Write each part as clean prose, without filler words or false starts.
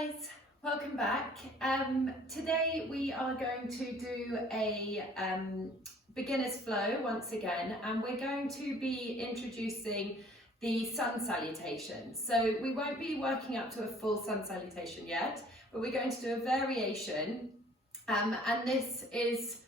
guys, welcome back. Today we are going to do a beginner's flow once again, and we're going to be introducing the sun salutation. So we won't be working up to a full sun salutation yet, but we're going to do a variation, and this is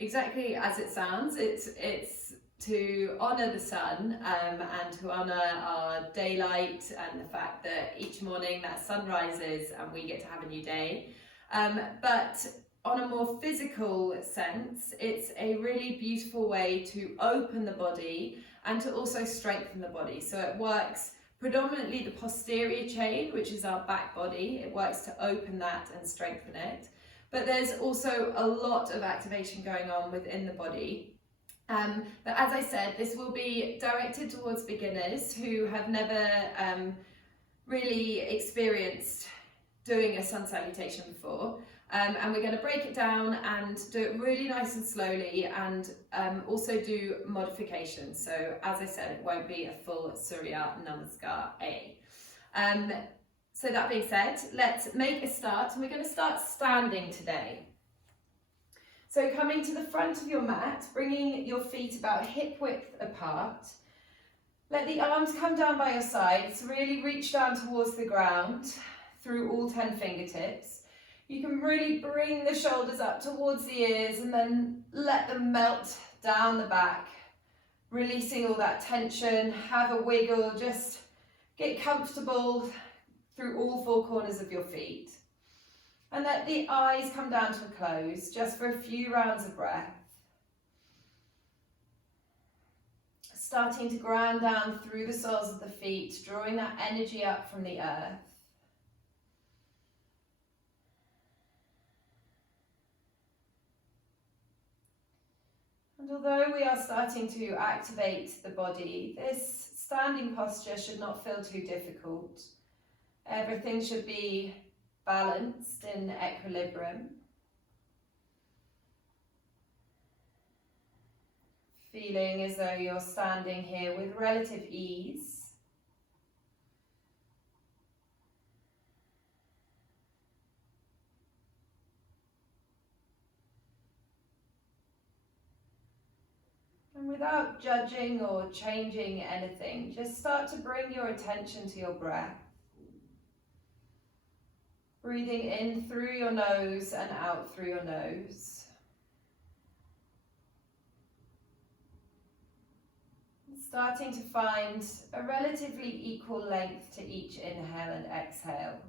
exactly as it sounds. It's to honour the sun and to honour our daylight and the fact that each morning that sun rises and we get to have a new day. But on a more physical sense, it's a really beautiful way to open the body and to also strengthen the body. So it works predominantly the posterior chain, which is our back body. It works to open that and strengthen it. But there's also a lot of activation going on within the body. But as I said, this will be directed towards beginners who have never really experienced doing a sun salutation before. And we're going to break it down and do it really nice and slowly, and also do modifications. So as I said, it won't be a full Surya Namaskar A. So that being said, let's make a start, and we're going to start standing today. So coming to the front of your mat, bringing your feet about hip width apart. Let the arms come down by your sides, really reach down towards the ground through all 10 fingertips. You can really bring the shoulders up towards the ears and then let them melt down the back, releasing all that tension. Have a wiggle, just get comfortable through all four corners of your feet. And let the eyes come down to a close, just for a few rounds of breath. Starting to ground down through the soles of the feet, drawing that energy up from the earth. And although we are starting to activate the body, this standing posture should not feel too difficult. Everything should be balanced in equilibrium. Feeling as though you're standing here with relative ease. And without judging or changing anything, just start to bring your attention to your breath. Breathing in through your nose and out through your nose. Starting to find a relatively equal length to each inhale and exhale.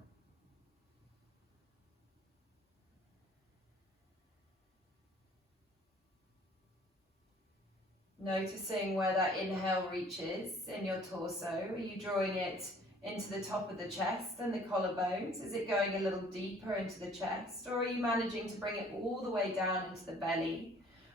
Noticing where that inhale reaches in your torso. Are you drawing it into the top of the chest and the collarbones? Is it going a little deeper into the chest, or are you managing to bring it all the way down into the belly?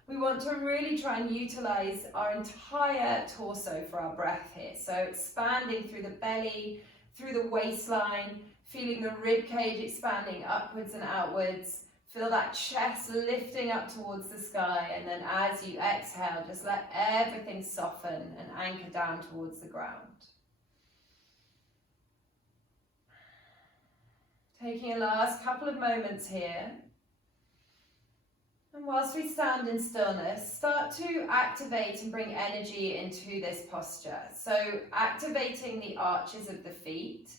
We want to really try and utilize our entire torso for our breath here. So expanding through the belly, through the waistline, feeling the rib cage expanding upwards and outwards. Feel that chest lifting up towards the sky, and then as you exhale, just let everything soften and anchor down towards the ground. Taking a last couple of moments here. And whilst we stand in stillness, start to activate and bring energy into this posture. So activating the arches of the feet.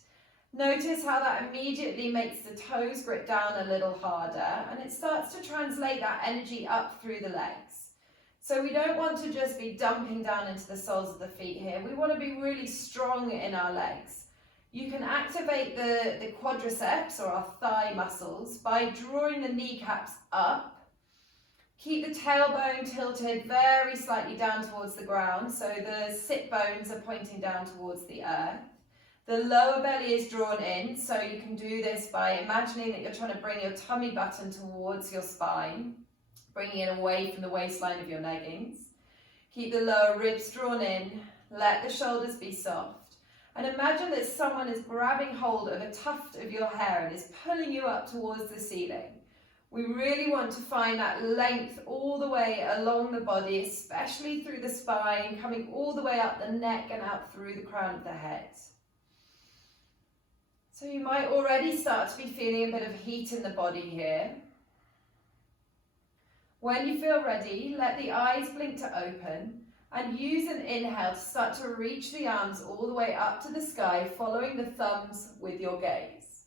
Notice how that immediately makes the toes grip down a little harder, and it starts to translate that energy up through the legs. So we don't want to just be dumping down into the soles of the feet here. We want to be really strong in our legs. You can activate the quadriceps or our thigh muscles by drawing the kneecaps up. Keep the tailbone tilted very slightly down towards the ground, so the sit bones are pointing down towards the earth. The lower belly is drawn in, so you can do this by imagining that you're trying to bring your tummy button towards your spine, bringing it away from the waistline of your leggings. Keep the lower ribs drawn in, let the shoulders be soft. And imagine that someone is grabbing hold of a tuft of your hair and is pulling you up towards the ceiling. We really want to find that length all the way along the body, especially through the spine, coming all the way up the neck and out through the crown of the head. So you might already start to be feeling a bit of heat in the body here. When you feel ready, let the eyes blink to open and use an inhale to start to reach the arms all the way up to the sky, following the thumbs with your gaze.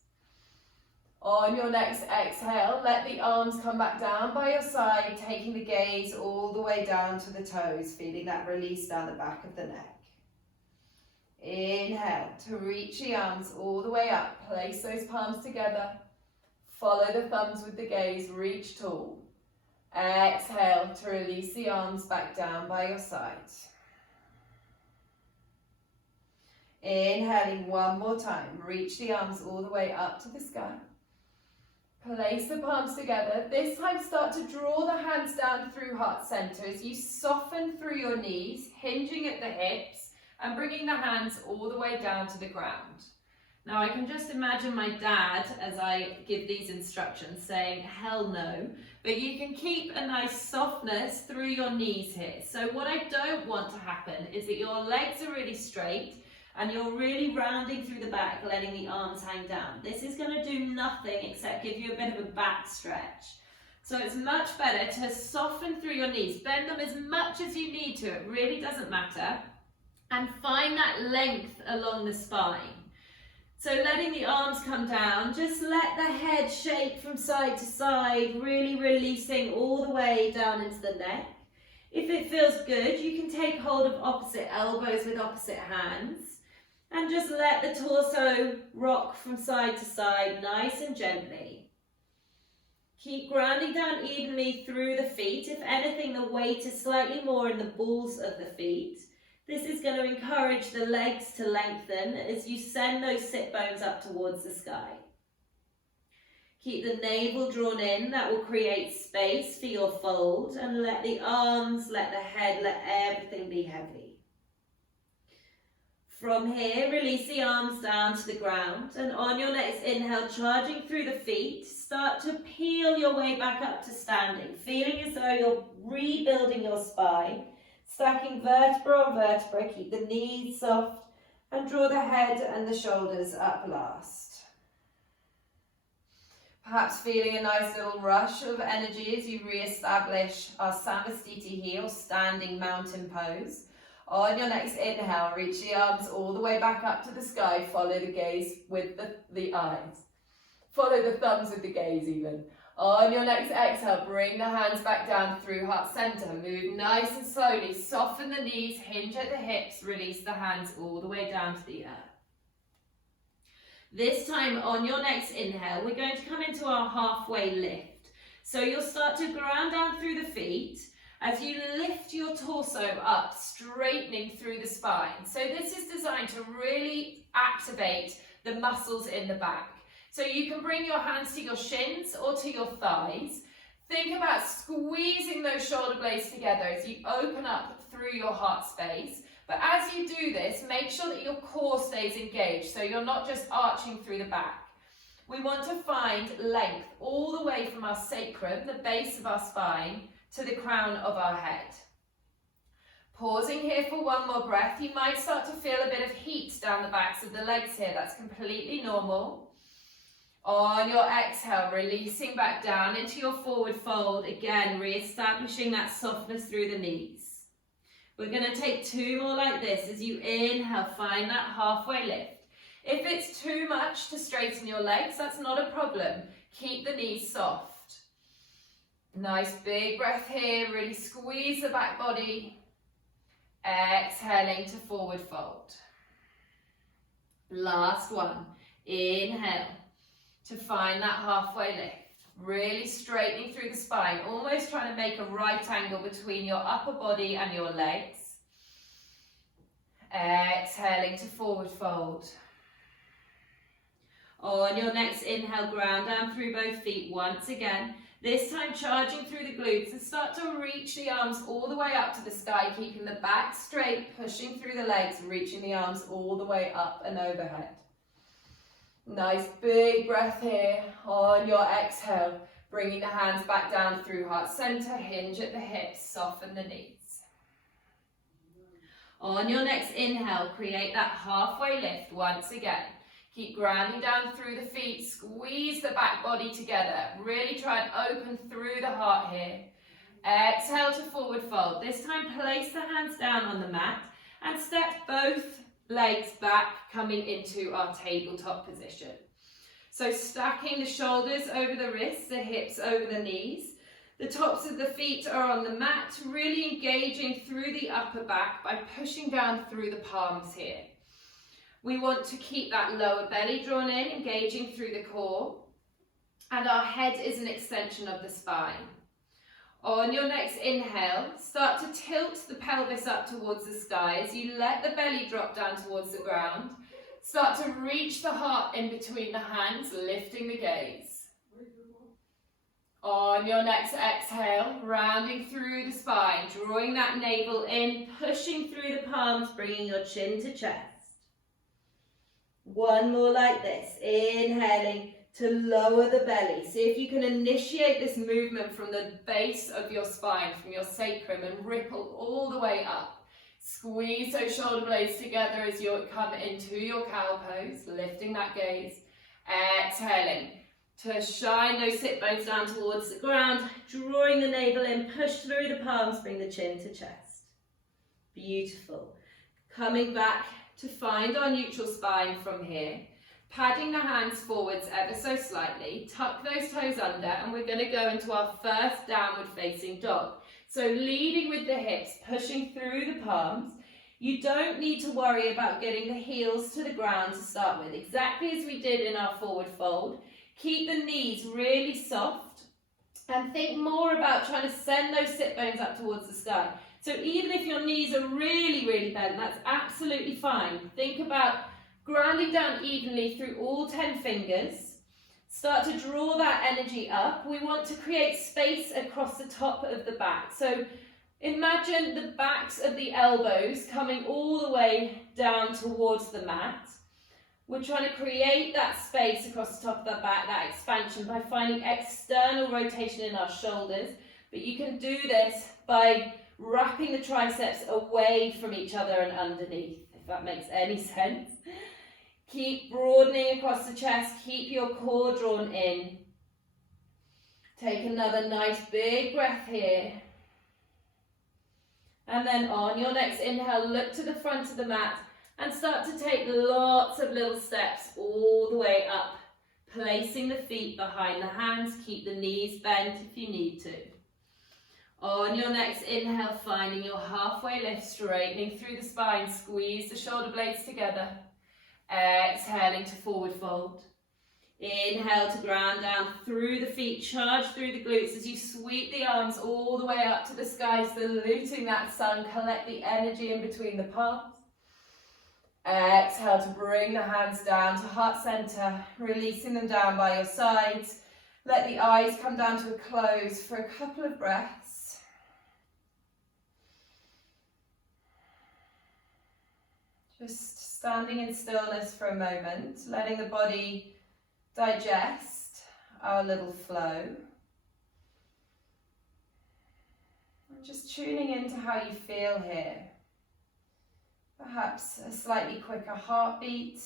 On your next exhale, let the arms come back down by your side, taking the gaze all the way down to the toes, feeling that release down the back of the neck. Inhale to reach the arms all the way up, place those palms together, follow the thumbs with the gaze, reach tall. Exhale to release the arms back down by your side. Inhaling one more time, reach the arms all the way up to the sky. Place the palms together. This time start to draw the hands down through heart center as you soften through your knees, hinging at the hips and bringing the hands all the way down to the ground. Now I can just imagine my dad, as I give these instructions, saying hell no, but you can keep a nice softness through your knees here. So what I don't want to happen is that your legs are really straight and you're really rounding through the back, letting the arms hang down. This is going to do nothing except give you a bit of a back stretch. So it's much better to soften through your knees, bend them as much as you need to, it really doesn't matter, and find that length along the spine. So letting the arms come down, just let the head shake from side to side, really releasing all the way down into the neck. If it feels good, you can take hold of opposite elbows with opposite hands and just let the torso rock from side to side, nice and gently. Keep grounding down evenly through the feet. If anything, the weight is slightly more in the balls of the feet. This is going to encourage the legs to lengthen as you send those sit bones up towards the sky. Keep the navel drawn in, that will create space for your fold, and let the arms, let the head, let everything be heavy. From here, release the arms down to the ground, and on your next inhale, charging through the feet, start to peel your way back up to standing, feeling as though you're rebuilding your spine. Stacking vertebra on vertebra, keep the knees soft and draw the head and the shoulders up last. Perhaps feeling a nice little rush of energy as you re-establish our Samastiti heel, standing mountain pose. On your next inhale, reach the arms all the way back up to the sky, follow the gaze with the eyes. Follow the thumbs with the gaze even. On your next exhale, bring the hands back down through heart center. Move nice and slowly. Soften the knees, hinge at the hips, release the hands all the way down to the earth. This time on your next inhale, we're going to come into our halfway lift. So you'll start to ground down through the feet as you lift your torso up, straightening through the spine. So this is designed to really activate the muscles in the back. So you can bring your hands to your shins or to your thighs. Think about squeezing those shoulder blades together as you open up through your heart space. But as you do this, make sure that your core stays engaged, so you're not just arching through the back. We want to find length all the way from our sacrum, the base of our spine, to the crown of our head. Pausing here for one more breath, you might start to feel a bit of heat down the backs of the legs here. That's completely normal. On your exhale, releasing back down into your forward fold. Again, re-establishing that softness through the knees. We're going to take two more like this. As you inhale, find that halfway lift. If it's too much to straighten your legs, that's not a problem. Keep the knees soft. Nice big breath here. Really squeeze the back body. Exhaling to forward fold. Last one. Inhale to find that halfway lift. Really straightening through the spine, almost trying to make a right angle between your upper body and your legs. Exhaling to forward fold. On your next inhale, ground down through both feet once again. This time charging through the glutes and start to reach the arms all the way up to the sky, keeping the back straight, pushing through the legs, reaching the arms all the way up and overhead. Nice big breath here. On your exhale, bringing the hands back down through heart center, hinge at the hips, soften the knees. On your next inhale, create that halfway lift once again. Keep grounding down through the feet, squeeze the back body together. Really try and open through the heart here. Exhale to forward fold. This time place the hands down on the mat and step both legs back, coming into our tabletop position. So stacking the shoulders over the wrists, the hips over the knees. The tops of the feet are on the mat, really engaging through the upper back by pushing down through the palms here. We want to keep that lower belly drawn in, engaging through the core. And our head is an extension of the spine. On your next inhale, start to tilt the pelvis up towards the sky as you let the belly drop down towards the ground. Start to reach the heart in between the hands, lifting the gaze. On your next exhale, rounding through the spine, drawing that navel in, pushing through the palms, bringing your chin to chest. One more like this, inhaling to lower the belly. See if you can initiate this movement from the base of your spine, from your sacrum, and ripple all the way up. Squeeze those shoulder blades together as you come into your cow pose, lifting that gaze. Exhaling to shine those sit bones down towards the ground, drawing the navel in, push through the palms, bring the chin to chest. Beautiful. Coming back to find our neutral spine from here. Padding the hands forwards ever so slightly, tuck those toes under, and we're going to go into our first downward facing dog. So leading with the hips, pushing through the palms. You don't need to worry about getting the heels to the ground to start with, exactly as we did in our forward fold. Keep the knees really soft and think more about trying to send those sit bones up towards the sky. So even if your knees are really, really bent, that's absolutely fine. Think about grounding down evenly through all 10 fingers. Start to draw that energy up. We want to create space across the top of the back. So imagine the backs of the elbows coming all the way down towards the mat. We're trying to create that space across the top of the back, that expansion, by finding external rotation in our shoulders. But you can do this by wrapping the triceps away from each other and underneath, if that makes any sense. Keep broadening across the chest, keep your core drawn in. Take another nice big breath here. And then on your next inhale, look to the front of the mat and start to take lots of little steps all the way up, placing the feet behind the hands. Keep the knees bent if you need to. On your next inhale, finding your halfway lift, straightening through the spine, squeeze the shoulder blades together. Exhaling to forward fold. Inhale to ground down through the feet, charge through the glutes as you sweep the arms all the way up to the sky, saluting that sun. Collect the energy in between the palms. Exhale to bring the hands down to heart center, releasing them down by your sides. Let the eyes come down to a close for a couple of breaths. Just standing in stillness for a moment, letting the body digest our little flow. And just tuning into how you feel here. Perhaps a slightly quicker heartbeat.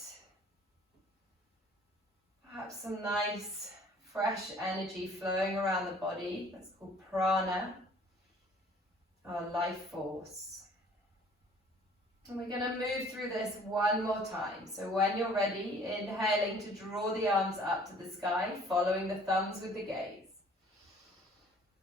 Perhaps some nice fresh energy flowing around the body. That's called prana, our life force. And we're going to move through this one more time. So when you're ready, inhaling to draw the arms up to the sky, following the thumbs with the gaze.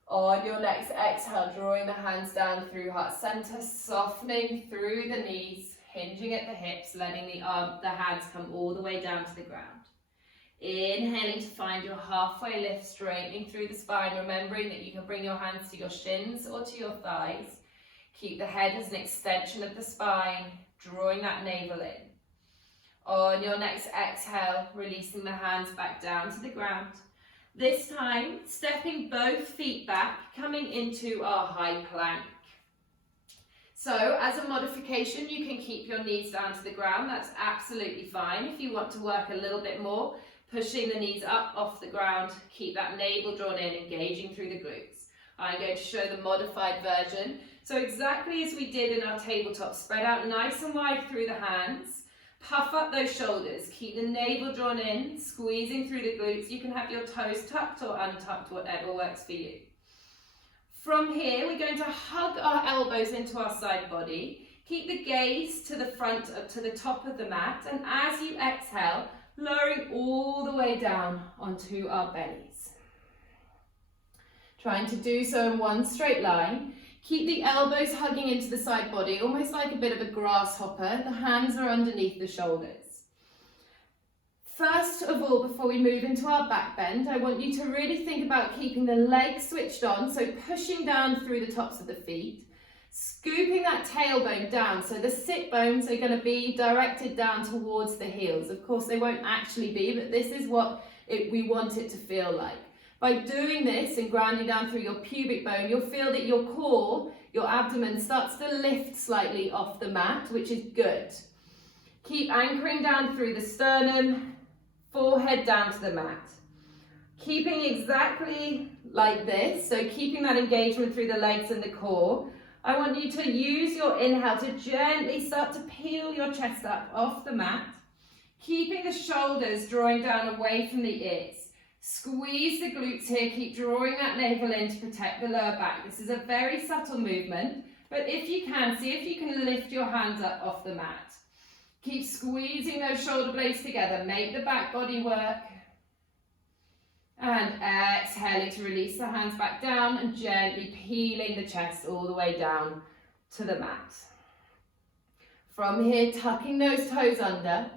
On your next exhale, drawing the hands down through heart center, softening through the knees, hinging at the hips, letting the hands come all the way down to the ground. Inhaling to find your halfway lift, straightening through the spine, remembering that you can bring your hands to your shins or to your thighs. Keep the head as an extension of the spine, drawing that navel in. On your next exhale, releasing the hands back down to the ground. This time, stepping both feet back, coming into our high plank. So, as a modification, you can keep your knees down to the ground. That's absolutely fine. If you want to work a little bit more, pushing the knees up off the ground, keep that navel drawn in, engaging through the glutes. I'm going to show the modified version. So exactly as we did in our tabletop, spread out nice and wide through the hands. Puff up those shoulders, keep the navel drawn in, squeezing through the glutes. You can have your toes tucked or untucked, whatever works for you. From here, we're going to hug our elbows into our side body. Keep the gaze to the front, up to the top of the mat, and as you exhale, lowering all the way down onto our bellies. Trying to do so in one straight line. Keep the elbows hugging into the side body, almost like a bit of a grasshopper. The hands are underneath the shoulders. First of all, before we move into our back bend, I want you to really think about keeping the legs switched on, so pushing down through the tops of the feet, scooping that tailbone down, so the sit bones are going to be directed down towards the heels. Of course, they won't actually be, but this is what we want it to feel like. By doing this and grounding down through your pubic bone, you'll feel that your core, your abdomen, starts to lift slightly off the mat, which is good. Keep anchoring down through the sternum, forehead down to the mat. Keeping exactly like this, so keeping that engagement through the legs and the core. I want you to use your inhale to gently start to peel your chest up off the mat, keeping the shoulders drawing down away from the ears. Squeeze the glutes here, keep drawing that navel in to protect the lower back. This is a very subtle movement, but if you can, see if you can lift your hands up off the mat. Keep squeezing those shoulder blades together, make the back body work. And exhaling to release the hands back down and gently peeling the chest all the way down to the mat. From here, tucking those toes under,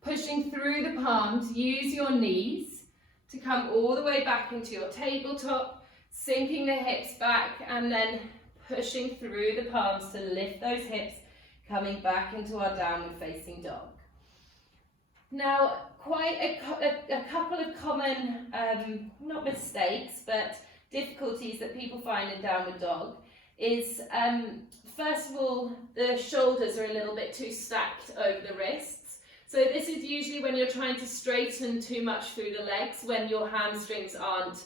pushing through the palms, use your knees to come all the way back into your tabletop, sinking the hips back and then pushing through the palms to lift those hips, coming back into our downward facing dog. Now, quite a couple of common, not mistakes, but difficulties that people find in downward dog is, first of all, the shoulders are a little bit too stacked over the wrists. So this is usually when you're trying to straighten too much through the legs, when your hamstrings aren't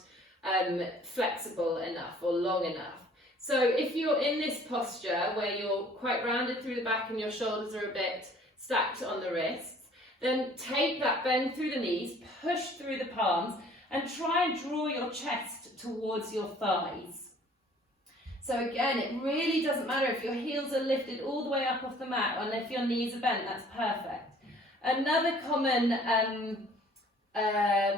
flexible enough or long enough. So if you're in this posture where you're quite rounded through the back and your shoulders are a bit stacked on the wrists, then take that bend through the knees, push through the palms, and try and draw your chest towards your thighs. So again, it really doesn't matter if your heels are lifted all the way up off the mat, and if your knees are bent, that's perfect. Another common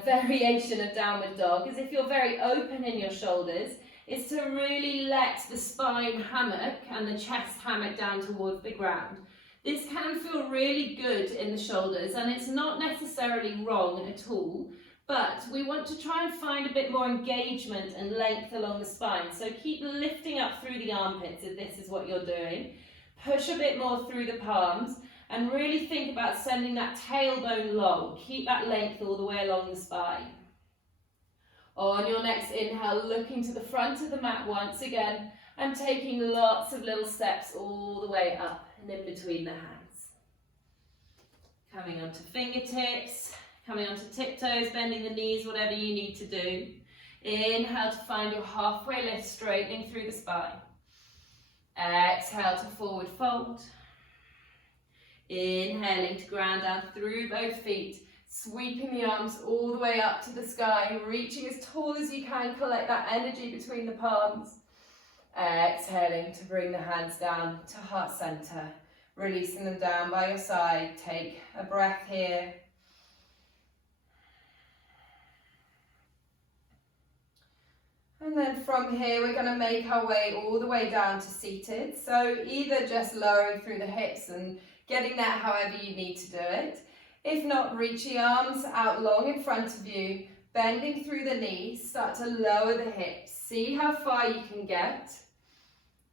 variation of downward dog is if you're very open in your shoulders, is to really let the spine hammock and the chest hammock down towards the ground. This can feel really good in the shoulders, and it's not necessarily wrong at all, but we want to try and find a bit more engagement and length along the spine. So keep lifting up through the armpits if this is what you're doing. Push a bit more through the palms, and really think about sending that tailbone long. Keep that length all the way along the spine. On your next inhale, looking to the front of the mat once again, and taking lots of little steps all the way up and in between the hands. Coming onto fingertips, coming onto tiptoes, bending the knees, whatever you need to do. Inhale to find your halfway lift, straightening through the spine. Exhale to forward fold. Inhaling to ground down through both feet, sweeping the arms all the way up to the sky, reaching as tall as you can, collect that energy between the palms. Exhaling to bring the hands down to heart center, releasing them down by your side. Take a breath here. And then from here, we're going to make our way all the way down to seated. So either just lowering through the hips and getting that however you need to do it. If not, reach the arms out long in front of you, bending through the knees, start to lower the hips. See how far you can get.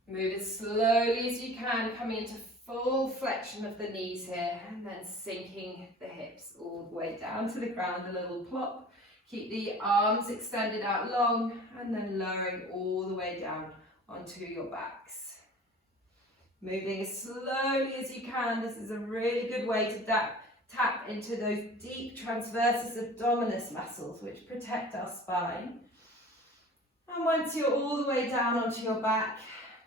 Move as slowly as you can, coming into full flexion of the knees here, and then sinking the hips all the way down to the ground, a little plop. Keep the arms extended out long, and then lowering all the way down onto your backs. Moving as slowly as you can. This is a really good way to tap into those deep transversus abdominis muscles which protect our spine. And once you're all the way down onto your back,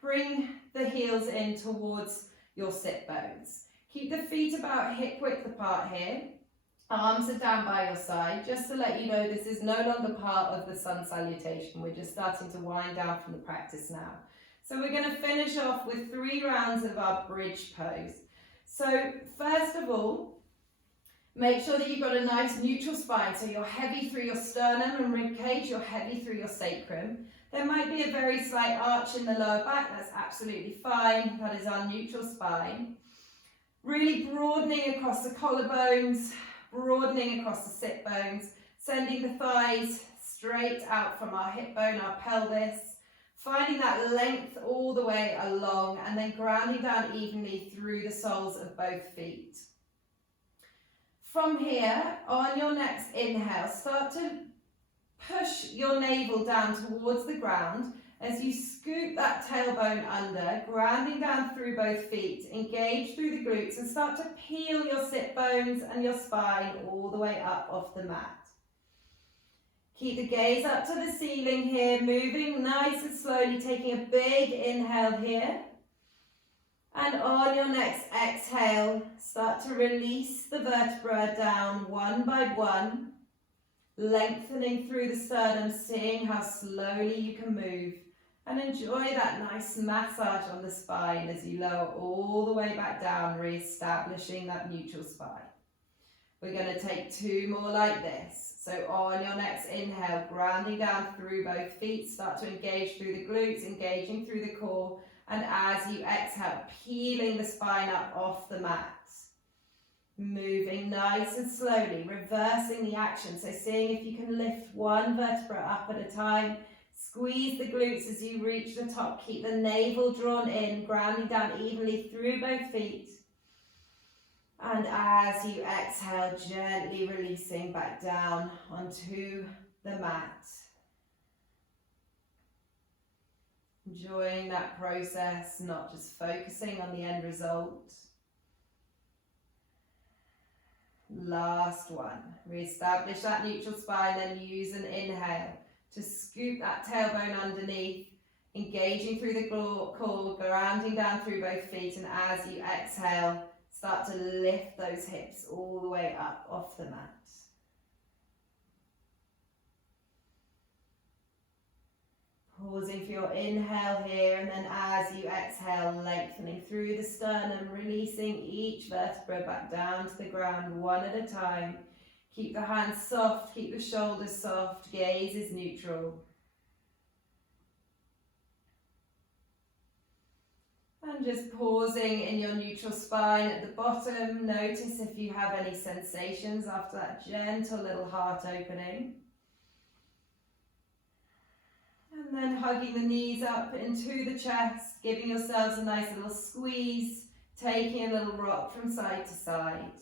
bring the heels in towards your sit bones. Keep the feet about hip width apart here. Arms are down by your side, just to let you know this is no longer part of the sun salutation. We're just starting to wind down from the practice now. So we're going to finish off with 3 rounds of our bridge pose. So first of all, make sure that you've got a nice neutral spine, so you're heavy through your sternum and rib cage, you're heavy through your sacrum. There might be a very slight arch in the lower back, that's absolutely fine, that is our neutral spine. Really broadening across the collarbones, broadening across the sit bones, sending the thighs straight out from our hip bone, our pelvis, finding that length all the way along and then grounding down evenly through the soles of both feet. From here, on your next inhale, start to push your navel down towards the ground as you scoop that tailbone under, grounding down through both feet, engage through the glutes and start to peel your sit bones and your spine all the way up off the mat. Keep the gaze up to the ceiling here, moving nice and slowly, taking a big inhale here. And on your next exhale, start to release the vertebra down one by one, lengthening through the sternum, seeing how slowly you can move. And enjoy that nice massage on the spine as you lower all the way back down, re-establishing that neutral spine. We're going to take 2 more like this. So on your next inhale, grounding down through both feet, start to engage through the glutes, engaging through the core. And as you exhale, peeling the spine up off the mat. Moving nice and slowly, reversing the action. So seeing if you can lift one vertebra up at a time. Squeeze the glutes as you reach the top. Keep the navel drawn in, grounding down evenly through both feet. And as you exhale, gently releasing back down onto the mat. Enjoying that process, not just focusing on the end result. Last one. Re-establish that neutral spine, then use an inhale to scoop that tailbone underneath, engaging through the core, grounding down through both feet, and as you exhale, start to lift those hips all the way up off the mat. Pausing for your inhale here, and then as you exhale, lengthening through the sternum, releasing each vertebra back down to the ground one at a time. Keep the hands soft, keep the shoulders soft, gaze is neutral. And just pausing in your neutral spine at the bottom. Notice if you have any sensations after that gentle little heart opening. And then hugging the knees up into the chest, giving yourselves a nice little squeeze, taking a little rock from side to side.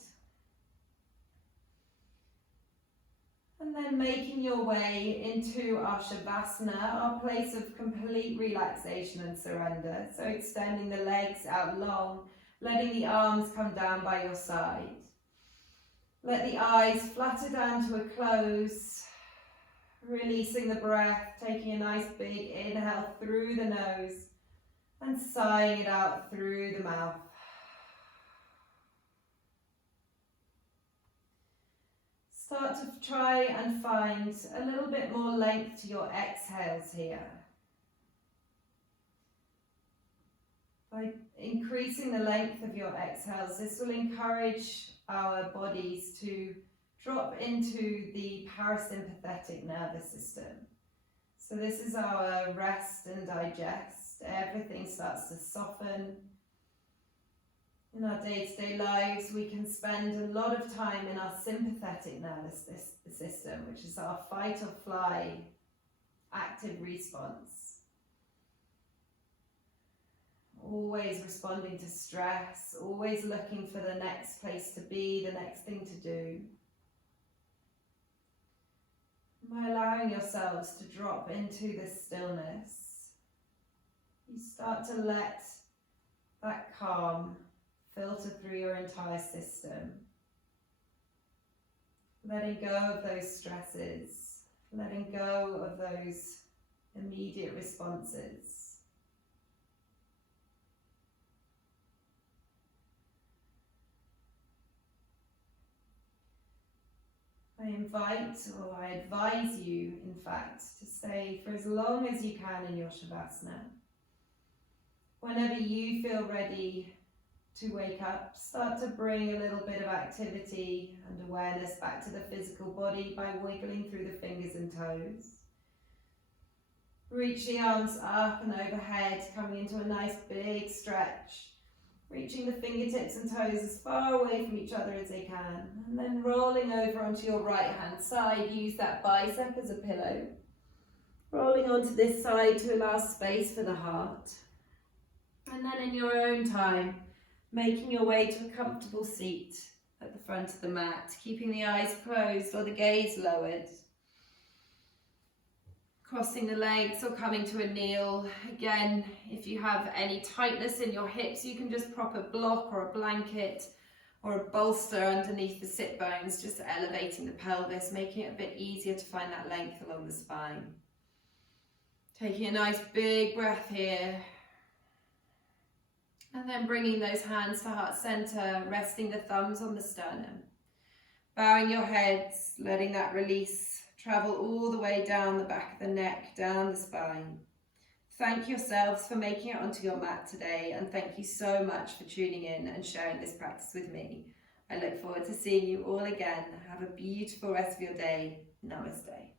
And then making your way into our Shavasana, our place of complete relaxation and surrender. So extending the legs out long, letting the arms come down by your side. Let the eyes flutter down to a close, releasing the breath, taking a nice big inhale through the nose and sighing it out through the mouth. Start to try and find a little bit more length to your exhales here. By increasing the length of your exhales, this will encourage our bodies to drop into the parasympathetic nervous system. So this is our rest and digest. Everything starts to soften. In our day-to-day lives, we can spend a lot of time in our sympathetic nervous system, which is our fight or fly active response. Always responding to stress, always looking for the next place to be, the next thing to do. By allowing yourselves to drop into this stillness, you start to let that calm filter through your entire system. Letting go of those stresses, letting go of those immediate responses. I invite, or I advise you, in fact, to stay for as long as you can in your Shavasana. Whenever you feel ready to wake up, start to bring a little bit of activity and awareness back to the physical body by wiggling through the fingers and toes. Reach the arms up and overhead, coming into a nice big stretch. Reaching the fingertips and toes as far away from each other as they can. And then rolling over onto your right hand side, use that bicep as a pillow. Rolling onto this side to allow space for the heart. And then in your own time, making your way to a comfortable seat at the front of the mat, keeping the eyes closed or the gaze lowered. Crossing the legs or coming to a kneel. Again, if you have any tightness in your hips, you can just prop a block or a blanket or a bolster underneath the sit bones, just elevating the pelvis, making it a bit easier to find that length along the spine. Taking a nice big breath here. And then bringing those hands to heart center, resting the thumbs on the sternum. Bowing your heads, letting that release travel all the way down the back of the neck, down the spine. Thank yourselves for making it onto your mat today, and thank you so much for tuning in and sharing this practice with me. I look forward to seeing you all again. Have a beautiful rest of your day. Namaste.